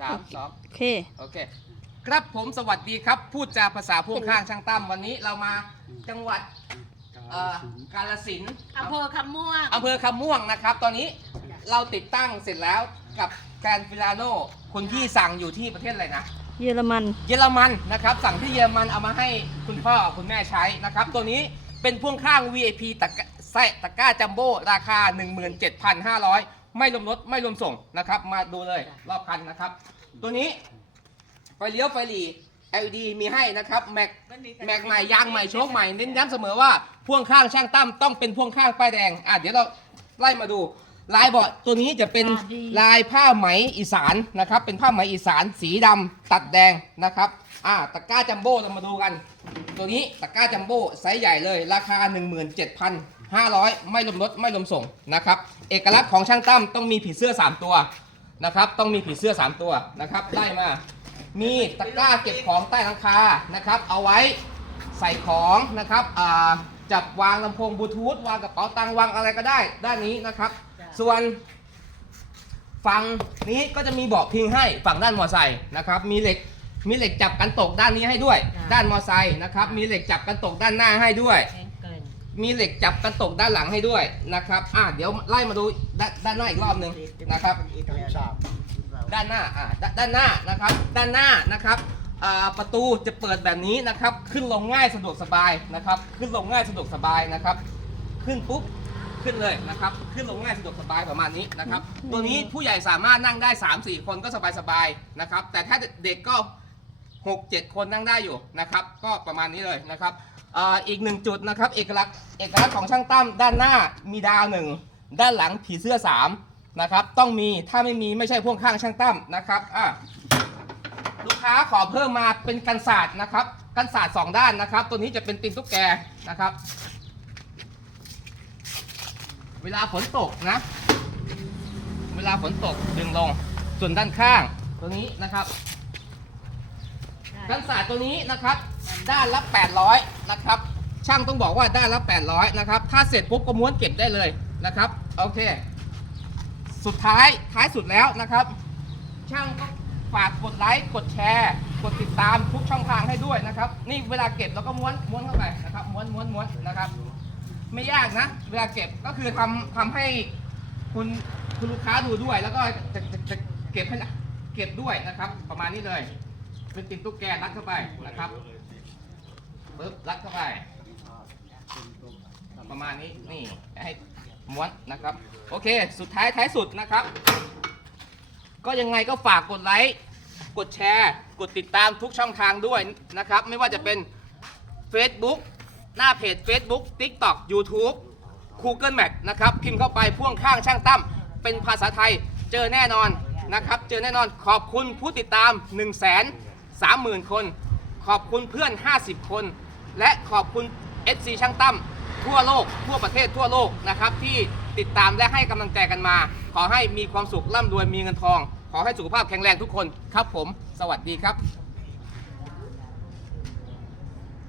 สามสองโอเค โอเค ครับผมสวัสดีครับ พูดจาภาษาพ่วงข้างช่างตั้มวันนี้เรามาจังหวัดเอ่อกาลสินธุ์อำเภอคำม่วง อำเภอคำม่วงนะครับ ตอนนี้เราติดตั้งเสร็จแล้วกับแกรนฟิลาโนคุณพี่สั่งอยู่ที่ประเทศอะไรนะ เยอรมัน เยอรมันนะครับ สั่งที่เยอรมันเอามาให้คุณพ่อคุณแม่ใช้นะครับ ตัวนี้เป็นพ่วงข้าง VIP ตะกะไส้ตะกร้าจัมโบ้ราคา 17,500 ไม่รวมรถไม่รวมส่งนะครับ มาดูเลยรอบคันนะครับ ตัวนี้ไฟเลี้ยวไฟหลี LED มีให้นะครับแม็กแม็กใหม่ยางใหม่โชคใหม่เน้นย้ำเสมอว่าพ่วงข้างช่างตั้มต้องเป็นพ่วงข้างป้ายแดงอะเดี๋ยวเราไล่มาดูลายเบาะตัวนี้จะเป็นอ่าดีลายผ้าไหมอีสานนะครับ เป็นผ้าไหมอีสานสีดำตัดแดงนะครับอ่าตะกร้าจัมโบ้เรามาดูกัน ตัวนี้ตะกร้าจัมโบ้ไซส์ใหญ่เลย ราคา 17,500 ไม่รวมรถไม่รวมส่งนะครับเอกลักษณ์ของช่างตั้มต้องมีผีเสื้อ 3 ตัวนะครับต้องมีผีเสื้อ 3 ตัวนะครับไล่มา มีตะกร้าเก็บของใต้หลังคานะครับเอาไว้ใส่ของนะครับอ่าจับวางลำโพงบลูทูธวางกระเป๋าตังค์วางอะไรก็ได้ด้านนี้นะครับ ส่วนฝั่งนี้ก็จะมีเบาะพิงให้ฝั่งด้านมอไซค์นะครับมีเหล็กมีเหล็กจับกันตกด้านนี้ให้ด้วยจ้ะด้านมอไซค์นะครับมีเหล็กจับกันตกด้านหน้าให้ด้วยแพงเกิน มีเหล็กจับกันตกด้านหลังให้ด้วยนะครับ อะเดี๋ยวไล่มาดูด้านด้านหน้าอีกรอบหนึ่งนะครับ ด้านหน้า อ่าด้านหน้านะครับ ด้านหน้านะครับอ่าประตูจะเปิดแบบนี้นะครับ ขึ้นลงง่ายสะดวกสบายนะครับ ขึ้นลงง่ายสะดวกสบายนะครับ ขึ้นปุ๊บขึ้นเลยนะครับ ขึ้นลงง่ายสะดวกสบายประมาณนี้นะครับ ตัวนี้ผู้ใหญ่สามารถนั่งได้ 3-4 คนก็สบายๆนะครับ แต่ถ้าเด็กก็ 6 7 คนนั่งได้อยู่นะครับ ก็ประมาณนี้เลยนะครับอีกหนึ่งจุดนะครับเอกลักษณ์เอกลักษณ์ของช่างตั้มด้านหน้ามีดาวหนึ่งด้านหลังผีเสื้อสามนะครับต้องมีถ้าไม่มีไม่ใช่พ่วงข้างช่างตั้มนะครับอะลูกค้าขอเพิ่มมาเป็นกันศาสตร์นะครับกันศาสตร์สองด้านนะครับ ตัวนี้จะเป็นตีนตุ๊กแกนะครับ เวลาฝนตกนะ เวลาฝนตกดึงลงส่วนด้านข้างตัวนี้นะครับ กันศาสตร์ตัวนี้นะครับ ด้านละ 800 นะครับ ช่างต้องบอกว่าด้านละ 800 นะครับ ถ้าเสร็จปุ๊บก็ม้วนเก็บได้เลยนะครับ โอเค สุดท้ายท้ายสุดแล้วนะครับ ช่างก็ฝากกดไลค์กดแชร์ กดติดตามทุกช่องทางให้ด้วยนะครับ นี่เวลาเก็บเราก็ม้วนม้วนเข้าไปนะครับ ม้วนม้วนม้วนนะครับ ไม่ยากนะ เวลาเก็บก็คือทำทำให้คุณคุณลูกค้าดูด้วย แล้วก็จะจะจะเก็บให้เก็บด้วยนะครับ ประมาณนี้เลย เป็นติมตุ๊กแกรัดเข้าไปนะครับปึ๊บรัดเข้าไป ประมาณนี้นี่ให้ม้วนนะครับ โอเค สุดท้ายท้ายสุดนะครับ ก็ยังไงก็ฝากกดไลค์กดแชร์ กดติดตามทุกช่องทางด้วยนะครับ ไม่ว่าจะเป็น Facebook หน้าเพจ Facebook TikTok YouTube Google Map นะครับ พิมพ์เข้าไปพ่วงข้างช่างตั้มเป็นภาษาไทยเจอแน่นอนนะครับ เจอแน่นอนขอบคุณผู้ติดตาม1 3 0 0 0 0 คน ขอบคุณเพื่อน 50 คน และขอบคุณ FC ช่างตั้มทั่วโลก ทั่วประเทศทั่วโลกนะครับที่ติดตามและให้กำลังใจกันมา ขอให้มีความสุขร่ำรวยมีเงินทอง ขอให้สุขภาพแข็งแรงทุกคนครับผม สวัสดีครับ